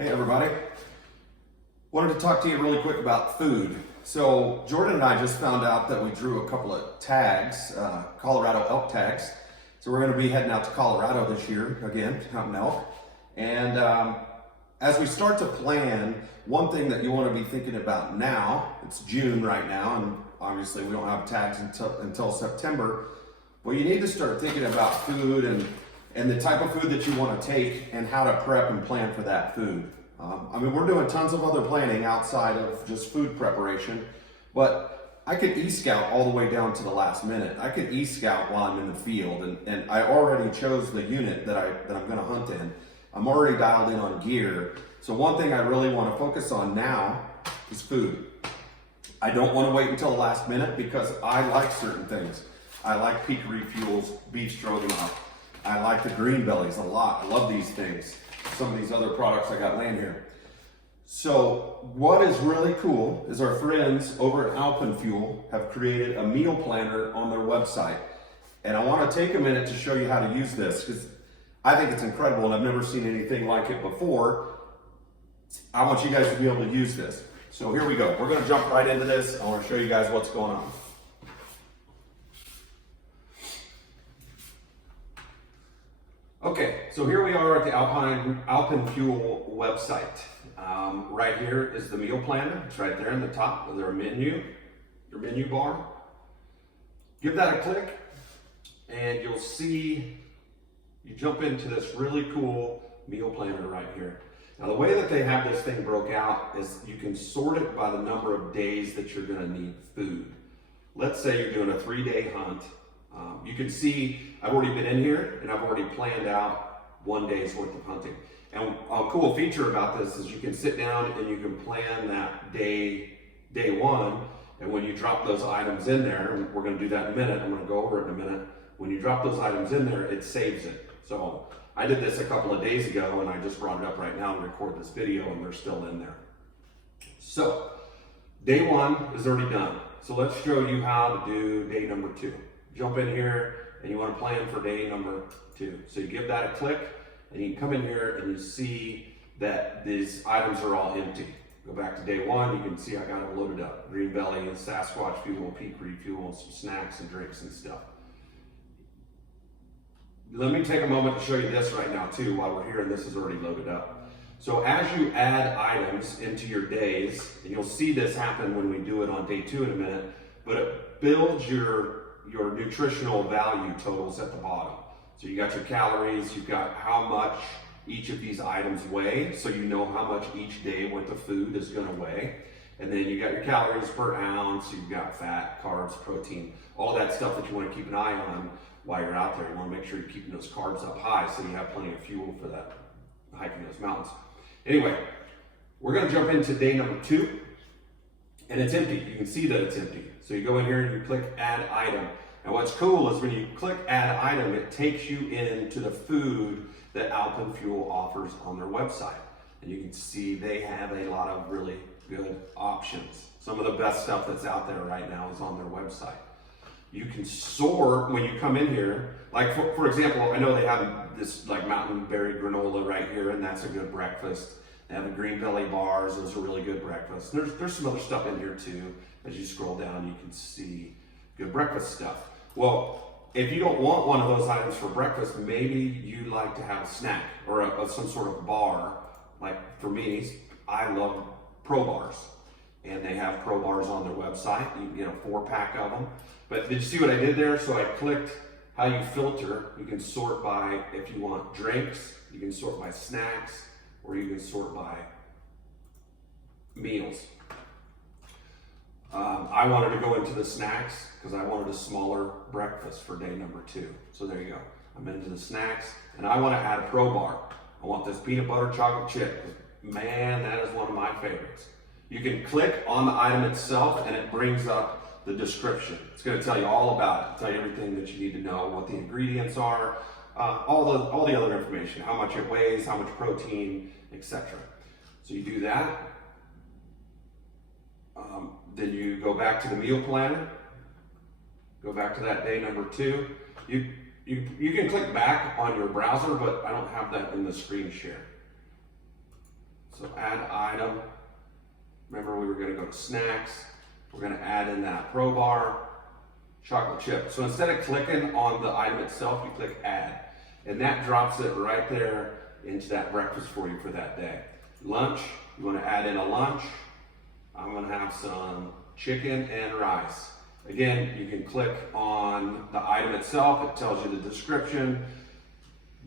Hey everybody. Wanted to talk to you really quick about food. So Jordan and I just found out that we drew a couple of tags, Colorado elk tags. So we're going to be heading out to Colorado this year again, hunting elk. And as we start to plan, one thing that you want to be thinking about now, it's June right now, and obviously we don't have tags until September, but you need to start thinking about food and the type of food that you want to take and how to prep and plan for that food. We're doing tons of other planning outside of just food preparation, but I could e-scout all the way down to the last minute. I could e-scout while I'm in the field, and I already chose the unit that I'm going to hunt in. I'm already dialed in on gear. So one thing I really want to focus on now is food. I don't want to wait until the last minute because I like certain things. I like Backcountry Fuel's beef stroganoff. I like the green bellies a lot. I love these things. Some of these other products I got laying here. So what is really cool is our friends over at Alpen Fuel have created a meal planner on their website. And I want to take a minute to show you how to use this because I think it's incredible and I've never seen anything like it before. I want you guys to be able to use this. So here we go. We're going to jump right into this. I want to show you guys what's going on. Okay, so here we are at the Alpen Fuel website. Right here is the meal planner. It's right there in the top with their menu, your menu bar. Give that a click and you'll see, you jump into this really cool meal planner right here. Now the way that they have this thing broke out is you can sort it by the number of days that you're gonna need food. Let's say you're doing a 3-day hunt. You can see I've already been in here and I've already planned out 1 day's worth of hunting. And a cool feature about this is you can sit down and you can plan that day one, and when you drop those items in there, and we're going to do that in a minute, I'm going to go over it in a minute, when you drop those items in there, it saves it. So I did this a couple of days ago and I just brought it up right now to record this video and they're still in there. So day one is already done. So let's show you how to do day number 2. Jump in here and you want to plan for day number 2. So you give that a click and you come in here and you see that these items are all empty. Go back to day 1, you can see I got it loaded up. Green belly, Sasquatch fuel, Backcountry fuel, some snacks and drinks and stuff. Let me take a moment to show you this right now too while we're here and this is already loaded up. So as you add items into your days, and you'll see this happen when we do it on day 2 in a minute, but it builds your nutritional value totals at the bottom. So you got your calories, you've got how much each of these items weigh, so you know how much each day worth of food is gonna weigh. And then you got your calories per ounce, you've got fat, carbs, protein, all that stuff that you wanna keep an eye on while you're out there. You wanna make sure you're keeping those carbs up high so you have plenty of fuel for that hiking those mountains. Anyway, we're gonna jump into day number 2, and it's empty. You can see that it's empty. So you go in here and you click add item. And what's cool is when you click add item, it takes you into the food that Alpen Fuel offers on their website. And you can see they have a lot of really good options. Some of the best stuff that's out there right now is on their website. You can sort when you come in here, like for example, I know they have this like mountain berry granola right here, and that's a good breakfast. They have the green belly bars, those are really good breakfast. There's some other stuff in here too. As you scroll down, you can see good breakfast stuff. Well, if you don't want one of those items for breakfast, maybe you like to have a snack or some sort of bar. Like for me, I love Pro Bars, and they have Pro Bars on their website. You can get a 4-pack of them. But did you see what I did there? So I clicked how you filter. You can sort by if you want drinks, you can sort by snacks, or you can sort by meals. I wanted to go into the snacks because I wanted a smaller breakfast for day number 2. So there you go. I'm into the snacks and I want to add a Pro Bar. I want this peanut butter chocolate chip. Man, that is one of my favorites. You can click on the item itself and it brings up the description. It's going to tell you all about it, tell you everything that you need to know, what the ingredients are, all the other information, how much it weighs, how much protein, etc. So you do that. Then you go back to the meal planner, go back to that day number 2. You can click back on your browser, but I don't have that in the screen share. So add item. Remember we were gonna go to snacks. We're gonna add in that Pro Bar chocolate chip. So instead of clicking on the item itself, you click add. And that drops it right there into that breakfast for you for that day. Lunch, you wanna add in a lunch. I'm gonna have some chicken and rice. Again, you can click on the item itself. It tells you the description,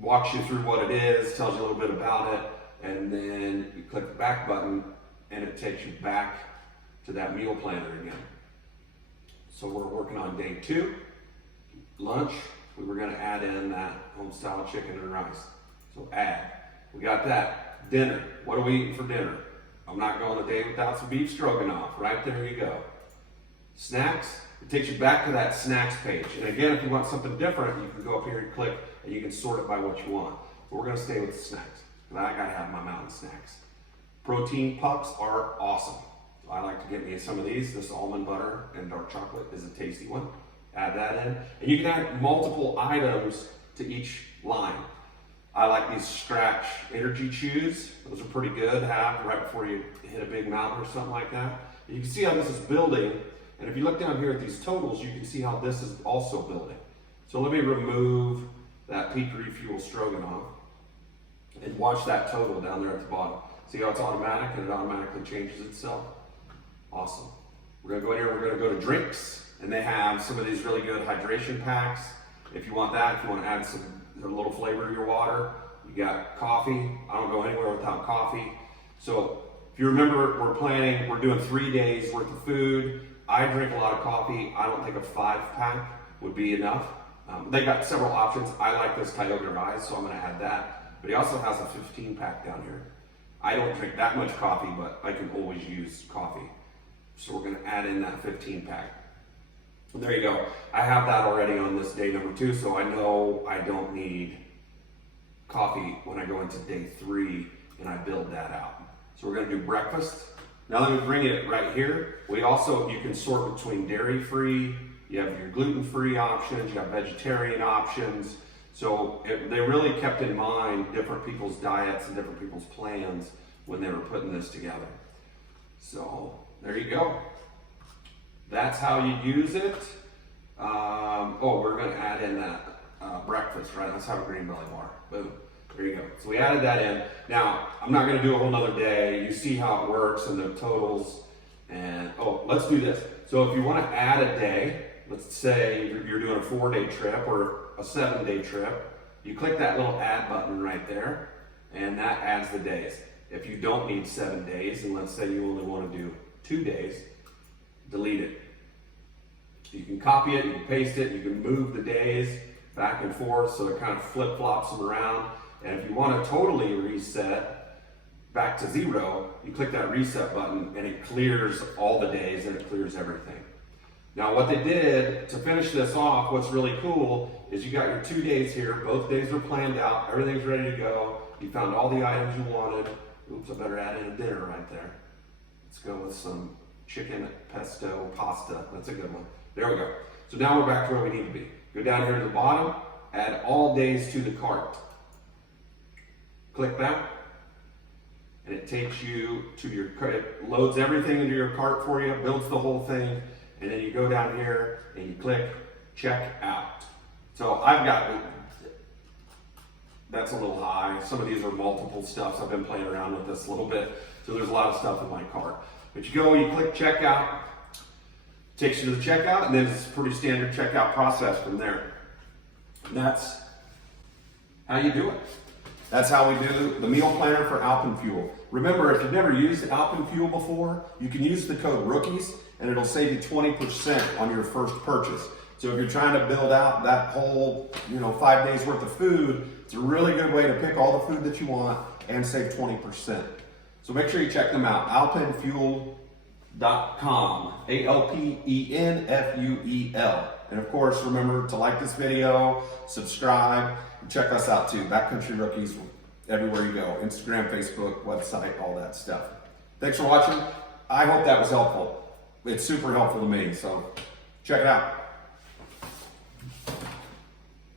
walks you through what it is, tells you a little bit about it, and then you click the back button and it takes you back to that meal planner again. So we're working on day 2, lunch. We were gonna add in that home style chicken and rice. So add, we got that. Dinner, what are we eating for dinner? I'm not going a day without some beef stroganoff. Right there you go. Snacks, it takes you back to that snacks page. And again, if you want something different, you can go up here and click and you can sort it by what you want. But we're gonna stay with the snacks. I gotta have my mountain snacks. Protein pucks are awesome. I like to get me some of these. This almond butter and dark chocolate is a tasty one. Add that in. And you can add multiple items to each line. I like these Scratch Energy Chews. Those are pretty good to have right before you hit a big mountain or something like that. And you can see how this is building. And if you look down here at these totals, you can see how this is also building. So let me remove that Peak Refuel Stroganoff and watch that total down there at the bottom. See how it's automatic and it automatically changes itself? Awesome. We're gonna go in here, we're gonna go to drinks, and they have some of these really good hydration packs. If you want that, if you want to add a little flavor to your water, you got coffee. I don't go anywhere without coffee. So if you remember, we're doing 3 days worth of food. I drink a lot of coffee. I don't think a 5-pack would be enough. They got several options. I like this Tioga Rise, so I'm gonna add that. But he also has a 15-pack down here. I don't drink that much coffee, but I can always use coffee. So we're gonna add in that 15-pack. And there you go. I have that already on this day number 2, so I know I don't need coffee when I go into day 3 and I build that out. So we're gonna do breakfast. Now let me bring it right here. You can sort between dairy-free, you have your gluten-free options, you have vegetarian options. So they really kept in mind different people's diets and different people's plans when they were putting this together. So there you go. That's how you use it. We're gonna add in that breakfast, right? Let's have a green belly bar. Boom. There you go. So we added that in. Now, I'm not gonna do a whole nother day. You see how it works and the totals. And let's do this. So if you wanna add a day, let's say you're doing a 4-day trip or a 7-day trip, you click that little add button right there, and that adds the days. If you don't need 7 days, and let's say you only wanna do 2 days, delete it. You can copy it, you can paste it, you can move the days back and forth so it kind of flip-flops them around. And if you want to totally reset back to 0, you click that reset button and it clears all the days and it clears everything. Now what they did to finish this off, what's really cool is you got your 2 days here, both days are planned out, everything's ready to go, you found all the items you wanted. Oops, I better add in a dinner right there. Let's go with some chicken pesto pasta, that's a good one. There we go. So now we're back to where we need to be. Go down here to the bottom, add all days to the cart. Click that, and it takes you to your cart. It loads everything into your cart for you, builds the whole thing, and then you go down here and you click check out. So that's a little high. Some of these are multiple stuffs. I've been playing around with this a little bit, so there's a lot of stuff in my cart. But you click checkout, takes you to the checkout, and then it's a pretty standard checkout process from there. And that's how you do it. That's how we do the meal planner for Alpen Fuel. Remember, if you've never used Alpen Fuel before, you can use the code ROOKIES, and it'll save you 20% on your first purchase. So if you're trying to build out that whole 5 days worth of food, it's a really good way to pick all the food that you want and save 20%. So make sure you check them out, alpenfuel.com, ALPENFUEL. And of course, remember to like this video, subscribe, and check us out too. Backcountry Rookies, everywhere you go. Instagram, Facebook, website, all that stuff. Thanks for watching. I hope that was helpful. It's super helpful to me, so check it out.